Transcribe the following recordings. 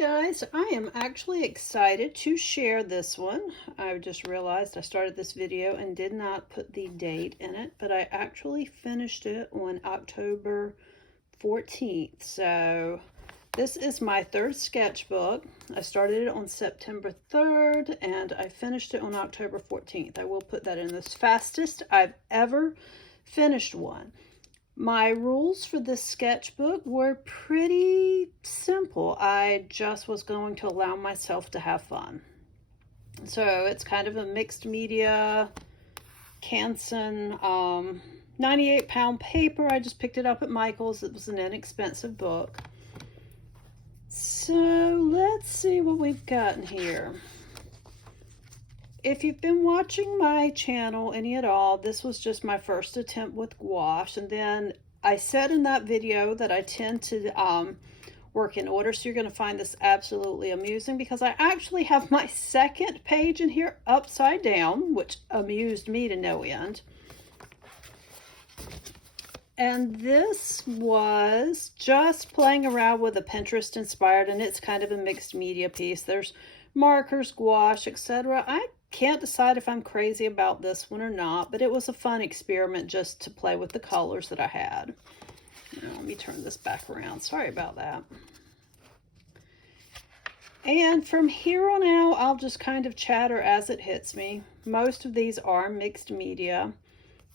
Guys, I am actually excited to share this one. I just realized I started this video and did not put the date in it, but I actually finished it on October 14th. So this is my third sketchbook. I started it on September 3rd and I finished it on October 14th. I will put that in the fastest I've ever finished one. My rules for this sketchbook were pretty simple. I just was going to allow myself to have fun. So it's kind of a mixed media, Canson, 98-pound paper. I just picked it up at Michael's. It was an inexpensive book. So let's see what we've got in here. If you've been watching my channel any at all, this was just my first attempt with gouache. And then I said in that video that I tend to work in order. So you're going to find this absolutely amusing because I actually have my second page in here upside down, which amused me to no end. And this was just playing around with a Pinterest inspired, and it's kind of a mixed media piece. There's markers, gouache, etc. I can't decide if I'm crazy about this one or not, but it was a fun experiment just to play with the colors that I had. Now, let me turn this back around. Sorry about that. And from here on out, I'll just kind of chatter as it hits me. Most of these are mixed media.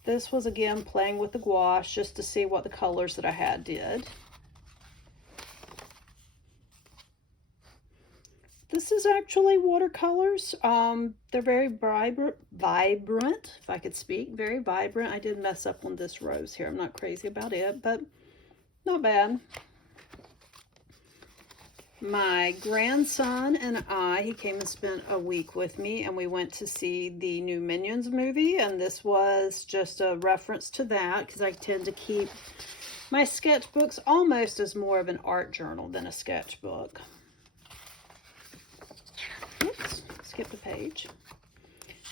This was, again, playing with the gouache just to see what the colors that I had did. This is actually watercolors. They're very vibrant, if I could speak, very vibrant. I did mess up on this rose here. I'm not crazy about it, but not bad. My grandson and he came and spent a week with me, and we went to see the new Minions movie, and this was just a reference to that because I tend to keep my sketchbooks almost as more of an art journal than a sketchbook. Oops, skipped a page.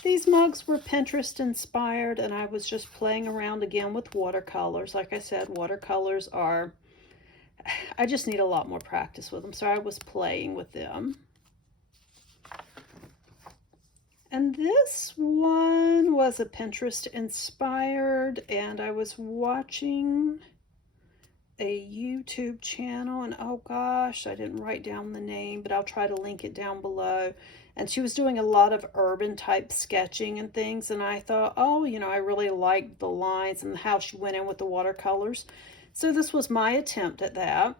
These mugs were Pinterest inspired, and I was just playing around again with watercolors. Like I said, watercolors are, I just need a lot more practice with them, so I was playing with them. And this one was a Pinterest inspired, and I was watching a YouTube channel, and oh gosh, I didn't write down the name, but I'll try to link it down below. And she was doing a lot of urban type sketching and things, and I thought, oh, you know, I really liked the lines and how she went in with the watercolors. So this was my attempt at that.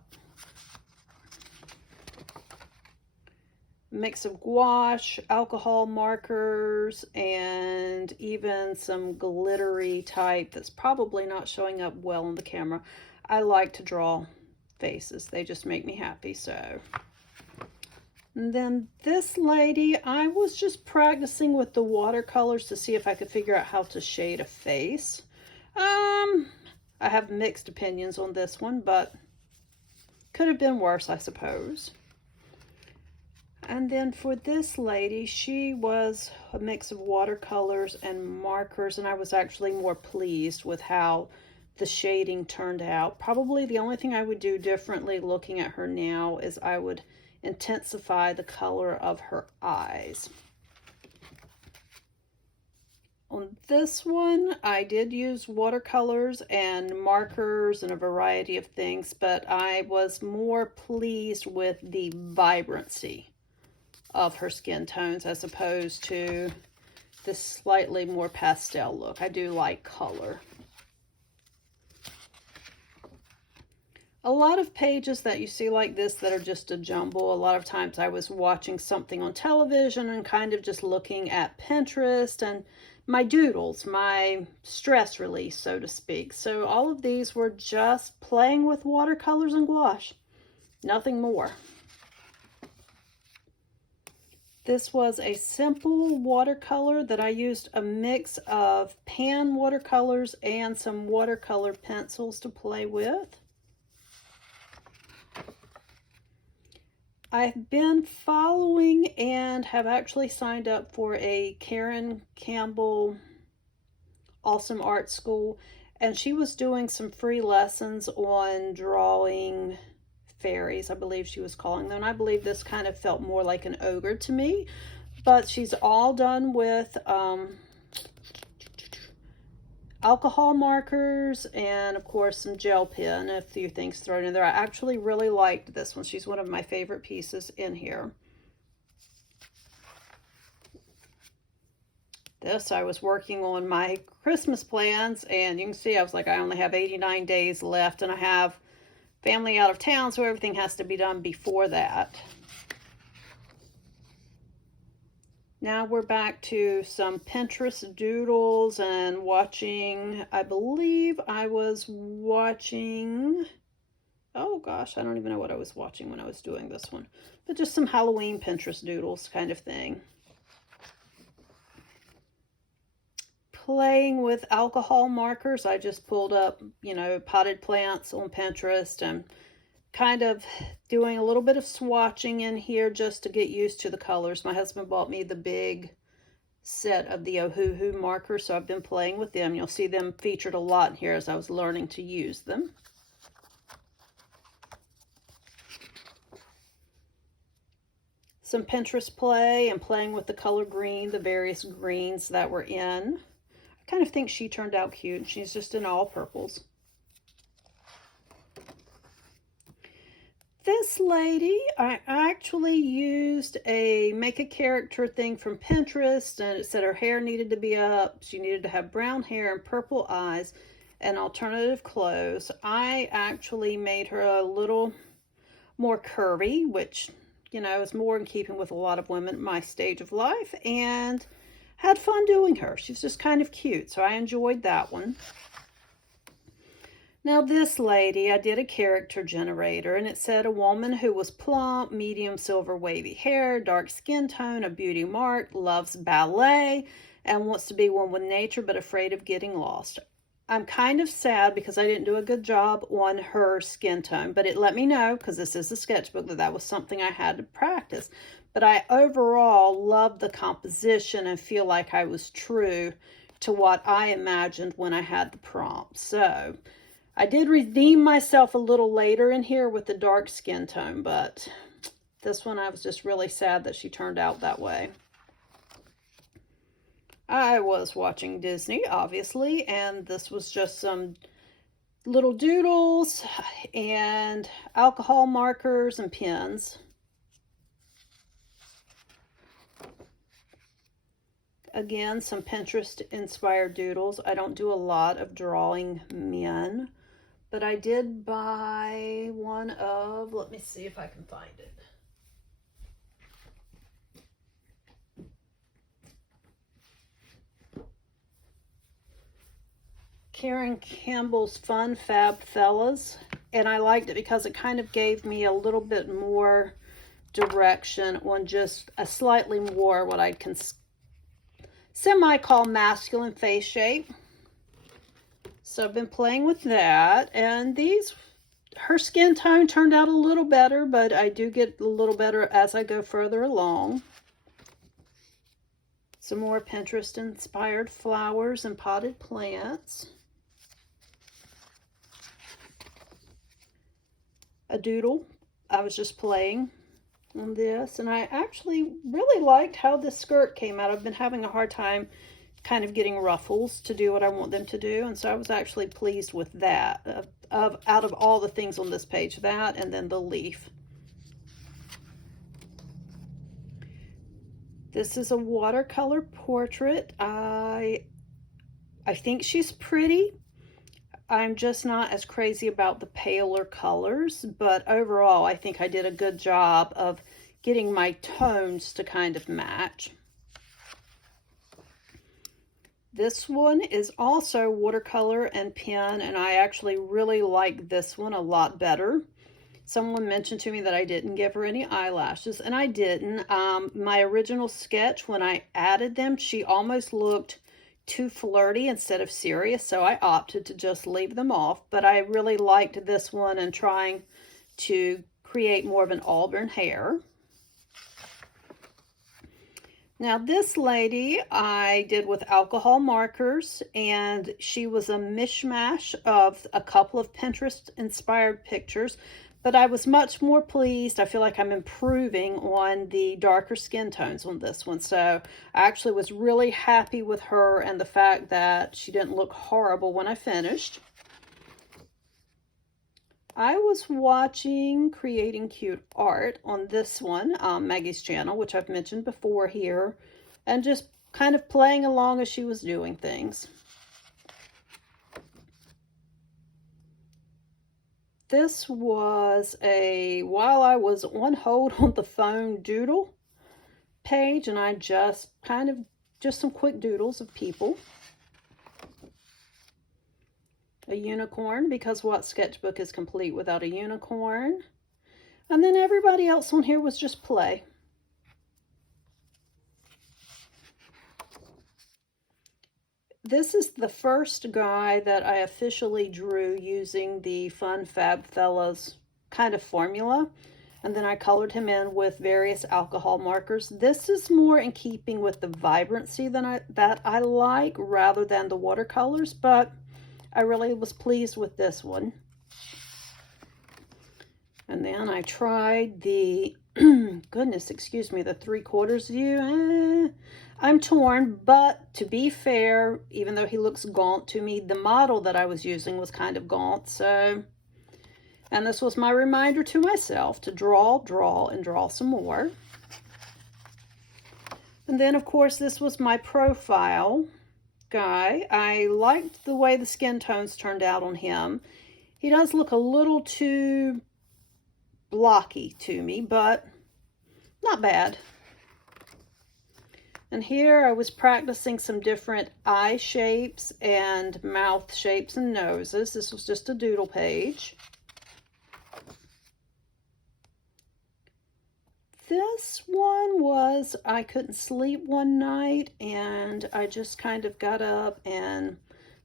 Mix of gouache, alcohol markers, and even some glittery type that's probably not showing up well on the camera. I like to draw faces. They just make me happy, so. And then this lady, I was just practicing with the watercolors to see if I could figure out how to shade a face. I have mixed opinions on this one, but could have been worse, I suppose. And then for this lady, she was a mix of watercolors and markers, and I was actually more pleased with how the shading turned out. Probably the only thing I would do differently looking at her now is I would intensify the color of her eyes. On this one, I did use watercolors and markers and a variety of things, but I was more pleased with the vibrancy of her skin tones as opposed to this slightly more pastel look. I do like color. A lot of pages that you see like this that are just a jumble, a lot of times I was watching something on television and kind of just looking at Pinterest and my doodles, my stress release, so to speak. So all of these were just playing with watercolors and gouache, nothing more. This was a simple watercolor that I used a mix of pan watercolors and some watercolor pencils to play with. I've been following and have actually signed up for a Campbell Awesome Art School, and she was doing some free lessons on drawing fairies, I believe she was calling them. And I believe this kind of felt more like an ogre to me. But she's all done with alcohol markers and, of course, some gel pen, a few things thrown in there. I actually really liked this one. She's one of my favorite pieces in here. This, I was working on my Christmas plans, and you can see I was like, I only have 89 days left, and I have family out of town, so everything has to be done before that. Now we're back to some Pinterest doodles and watching, I believe I was watching, oh gosh, I don't even know what I was watching when I was doing this one, but just some Halloween Pinterest doodles kind of thing. Playing with alcohol markers. I just pulled up, you know, potted plants on Pinterest and kind of doing a little bit of swatching in here just to get used to the colors. My husband bought me the big set of the Ohuhu markers, so I've been playing with them. You'll see them featured a lot in here as I was learning to use them. Some Pinterest play and playing with the color green, the various greens that were in. I kind of think she turned out cute. She's just in all purples. This lady, I actually used a make a character thing from Pinterest, and it said her hair needed to be up. She needed to have brown hair and purple eyes and alternative clothes. I actually made her a little more curvy, which, you know, is more in keeping with a lot of women at my stage of life, and had fun doing her. She's just kind of cute, so I enjoyed that one. Now this lady, I did a character generator, and it said a woman who was plump, medium silver wavy hair, dark skin tone, a beauty mark, loves ballet, and wants to be one with nature but afraid of getting lost. I'm kind of sad because I didn't do a good job on her skin tone, but it let me know, because this is a sketchbook, that that was something I had to practice. But I overall loved the composition and feel like I was true to what I imagined when I had the prompt. So I did redeem myself a little later in here with the dark skin tone, but this one I was just really sad that she turned out that way. I was watching Disney, obviously, and this was just some little doodles and alcohol markers and pens. Again, some Pinterest-inspired doodles. I don't do a lot of drawing men, but I did buy one of, let me see if I can find it. Campbell's Fun Fab Fellas, and I liked it because it kind of gave me a little bit more direction on just a slightly more what I can semi-call masculine face shape. So I've been playing with that, and these, her skin tone turned out a little better, but I do get a little better as I go further along. Some more Pinterest-inspired flowers and potted plants. A doodle. I was just playing on this, and I actually really liked how this skirt came out. I've been having a hard time kind of getting ruffles to do what I want them to do, and so I was actually pleased with that. Out of all the things on this page, that and then the leaf. This is a watercolor portrait. I think she's pretty. I'm just not as crazy about the paler colors, but overall I think I did a good job of getting my tones to kind of match. This one is also watercolor and pen, and I actually really like this one a lot better. Someone mentioned to me that I didn't give her any eyelashes, and I didn't. My original sketch, when I added them, she almost looked too flirty instead of serious, so I opted to just leave them off. But I really liked this one and trying to create more of an auburn hair. Now this lady I did with alcohol markers, and she was a mishmash of a couple of Pinterest inspired pictures, But I was much more pleased. I feel like I'm improving on the darker skin tones on this one. So I actually was really happy with her and the fact that she didn't look horrible when I finished. I was watching Creating Cute Art on this one, Maggie's channel, which I've mentioned before here, and just kind of playing along as she was doing things. This was while I was on hold on the phone doodle page, and I just some quick doodles of people. A unicorn, because what sketchbook is complete without a unicorn? And then everybody else on here was just play. This is the first guy that I officially drew using the Fun Fab Fellas kind of formula. And then I colored him in with various alcohol markers. This is more in keeping with the vibrancy that I like rather than the watercolors, but I really was pleased with this one. And then I tried the, goodness, excuse me, the 3/4 view. I'm torn, but to be fair, even though he looks gaunt to me, the model that I was using was kind of gaunt. So, and this was my reminder to myself to draw, and draw some more. And then, of course, this was my profile guy. I liked the way the skin tones turned out on him. He does look a little too blocky to me, but not bad. And here I was practicing some different eye shapes and mouth shapes and noses. This was just a doodle page. This one was, I couldn't sleep one night, and I just kind of got up and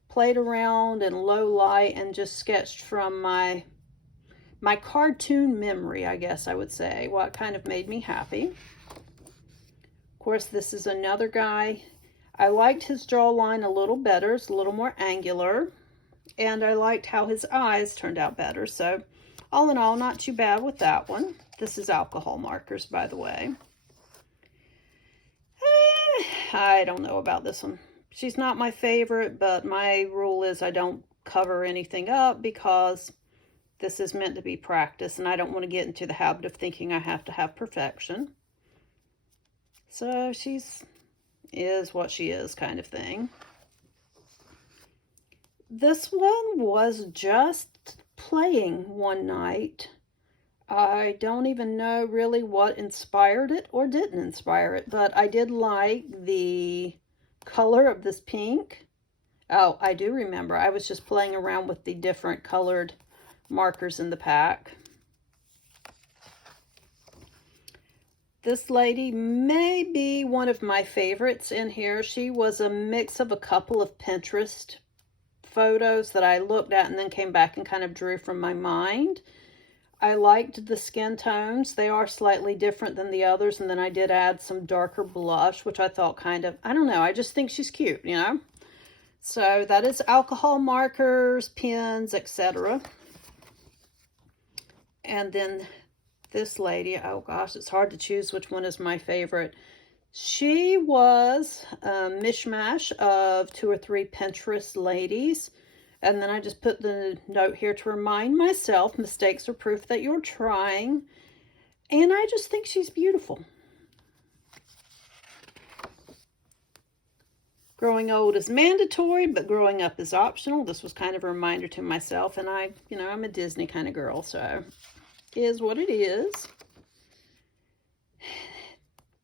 played around in low light and just sketched from my cartoon memory, I guess I would say, what kind of made me happy. Of course, this is another guy. I liked his jawline a little better. It's a little more angular. And I liked how his eyes turned out better. So, all in all, not too bad with that one. This is alcohol markers, by the way. I don't know about this one. She's not my favorite, but my rule is I don't cover anything up because this is meant to be practice, and I don't want to get into the habit of thinking I have to have perfection. So is what she is, kind of thing. This one was just playing one night. I don't even know really what inspired it or didn't inspire it, but I did like the color of this pink. Oh, I do remember. I was just playing around with the different colored markers in the pack. This lady may be one of my favorites in here. She was a mix of a couple of Pinterest photos that I looked at and then came back and kind of drew from my mind. I liked the skin tones. They are slightly different than the others, and then I did add some darker blush, which I thought kind of, I don't know, I just think she's cute, you know? So that is alcohol markers, pens, etc. And then this lady, oh gosh, it's hard to choose which one is my favorite. She was a mishmash of 2 or 3 Pinterest ladies. And then I just put the note here to remind myself, mistakes are proof that you're trying. And I just think she's beautiful. Growing old is mandatory, but growing up is optional. This was kind of a reminder to myself. And I'm a Disney kind of girl, so it is what it is.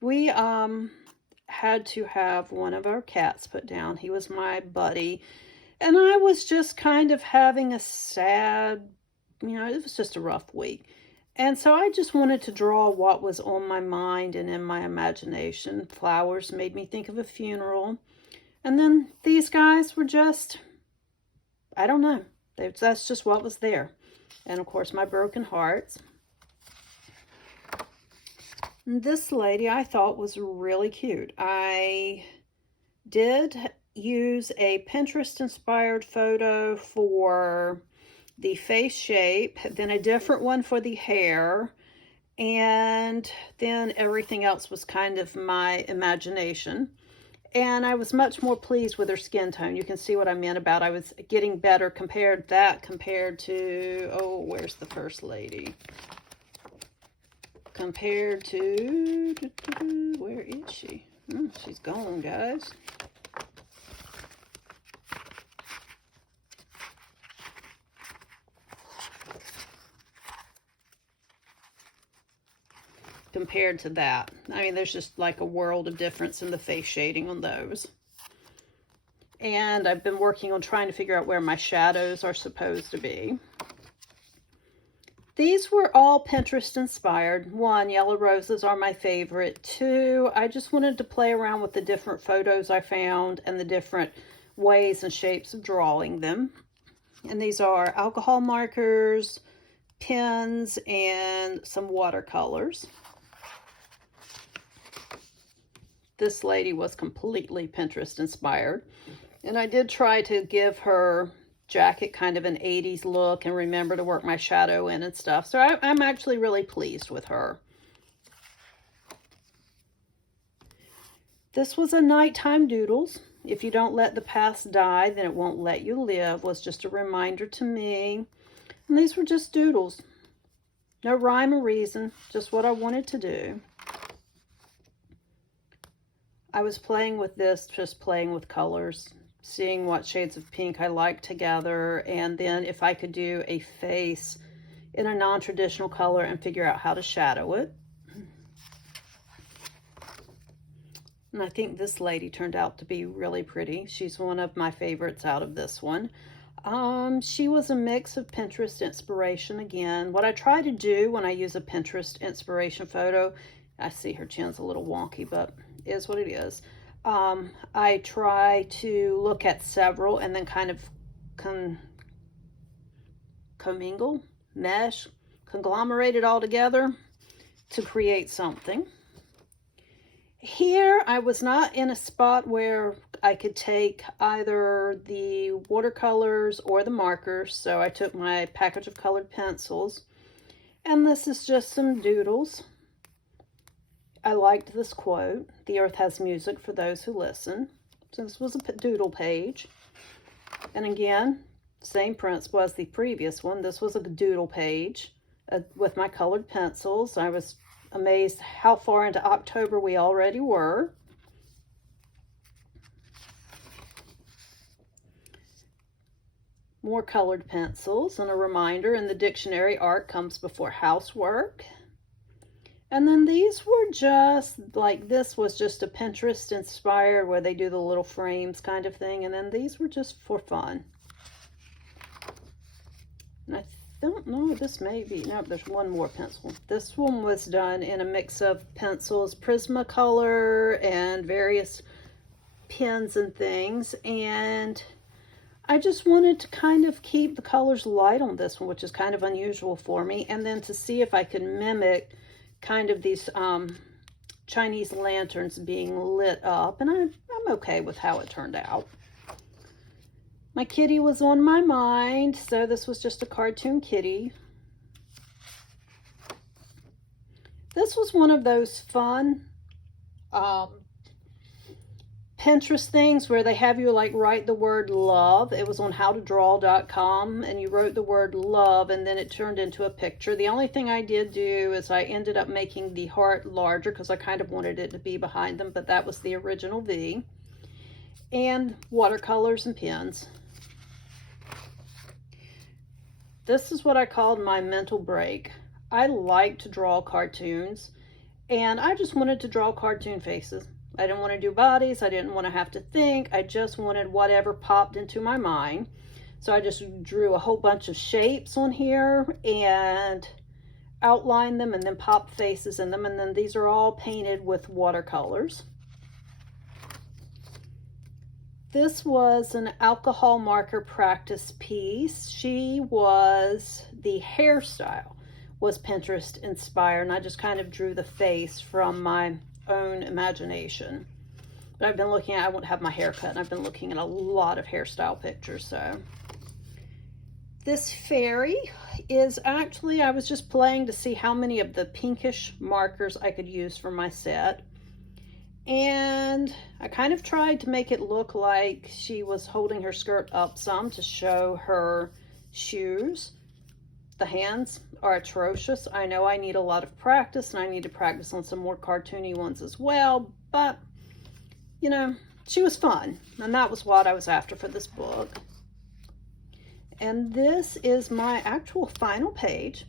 We had to have one of our cats put down. He was my buddy. And I was just kind of having a sad, it was just a rough week. And so I just wanted to draw what was on my mind and in my imagination. Flowers made me think of a funeral. And then these guys were just, I don't know. That's just what was there. And of course, my broken hearts. And this lady I thought was really cute. I did use a Pinterest inspired photo for the face shape, then a different one for the hair, and then everything else was kind of my imagination. And I was much more pleased with her skin tone. You can see what I meant about I was getting better compared to, oh, where's the first lady? Compared to, where is she? She's gone, guys. Compared to that. I mean, there's just like a world of difference in the face shading on those. And I've been working on trying to figure out where my shadows are supposed to be. These were all Pinterest inspired. 1, yellow roses are my favorite. 2, I just wanted to play around with the different photos I found and the different ways and shapes of drawing them. And these are alcohol markers, pens, and some watercolors. This lady was completely Pinterest inspired. And I did try to give her jacket kind of an 80s look and remember to work my shadow in and stuff. So I'm actually really pleased with her. This was a nighttime doodles. If you don't let the past die, then it won't let you live, was just a reminder to me. And these were just doodles. No rhyme or reason, just what I wanted to do. I was playing with this, just playing with colors, seeing what shades of pink I liked together, and then if I could do a face in a non-traditional color and figure out how to shadow it. And I think this lady turned out to be really pretty. She's one of my favorites out of this one. She was a mix of Pinterest inspiration again. What I try to do when I use a Pinterest inspiration photo, I see her chin's a little wonky, but is what it is. I try to look at several and then kind of commingle, mesh, conglomerate it all together to create something. Here, I was not in a spot where I could take either the watercolors or the markers, so I took my package of colored pencils, and this is just some doodles. I liked this quote, "The earth has music for those who listen." So this was a doodle page. And again, same principle as the previous one. This was a doodle page with my colored pencils. I was amazed how far into October we already were. More colored pencils, and a reminder in the dictionary, art comes before housework. And then these were just, like this was just a Pinterest inspired where they do the little frames kind of thing. And then these were just for fun. And I don't know, this may be, no, there's one more pencil. This one was done in a mix of pencils, Prismacolor, and various pens and things. And I just wanted to kind of keep the colors light on this one, which is kind of unusual for me. And then to see if I could mimic kind of these Chinese lanterns being lit up, and I'm okay with how it turned out. My kitty was on my mind, so this was just a cartoon kitty. This was one of those fun Pinterest things where they have you like write the word love. It was on howtodraw.com, and you wrote the word love and then it turned into a picture. The only thing I did do is I ended up making the heart larger because I kind of wanted it to be behind them, but that was the original V. And watercolors and pens. This is what I called my mental break. I like to draw cartoons, and I just wanted to draw cartoon faces. I didn't want to do bodies. I didn't want to have to think. I just wanted whatever popped into my mind. So I just drew a whole bunch of shapes on here and outlined them and then popped faces in them. And then these are all painted with watercolors. This was an alcohol marker practice piece. The hairstyle was Pinterest inspired, and I just kind of drew the face from my own imagination. But I've been looking at, I won't have my hair cut, and I've been looking at a lot of hairstyle pictures. So This fairy is actually, I was just playing to see how many of the pinkish markers I could use for my set. And I kind of tried to make it look like she was holding her skirt up some to show her shoes. The hands are atrocious. I know I need a lot of practice, and I need to practice on some more cartoony ones as well, but you know, she was fun, and that was what I was after for this book. And this is my actual final page.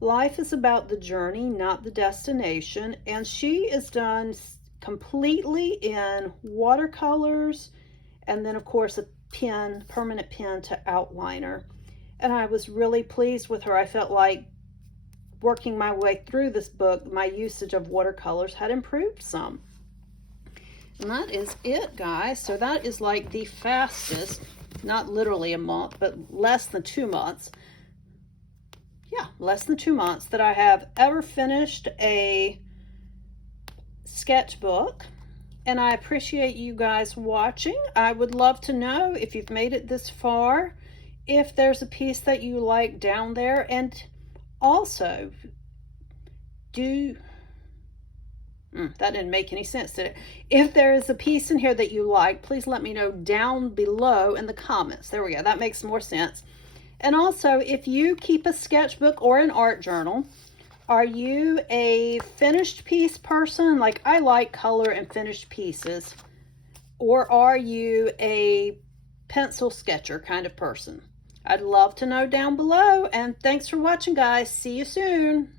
Life is about the journey, not the destination, and she is done completely in watercolors, and then of course a pen, permanent pen to outliner. And I was really pleased with her. I felt like working my way through this book, my usage of watercolors had improved some. And that is it, guys. So that is like the fastest, not literally a month, but less than 2 months. Yeah, less than 2 months that I have ever finished a sketchbook. And I appreciate you guys watching. I would love to know if you've made it this far, if there's a piece that you like down there, and also that didn't make any sense, did it? If there is a piece in here that you like, please let me know down below in the comments. There we go, that makes more sense. And also, if you keep a sketchbook or an art journal, are you a finished piece person? Like, I like color and finished pieces. Or are you a pencil sketcher kind of person? I'd love to know down below. And thanks for watching, guys. See you soon.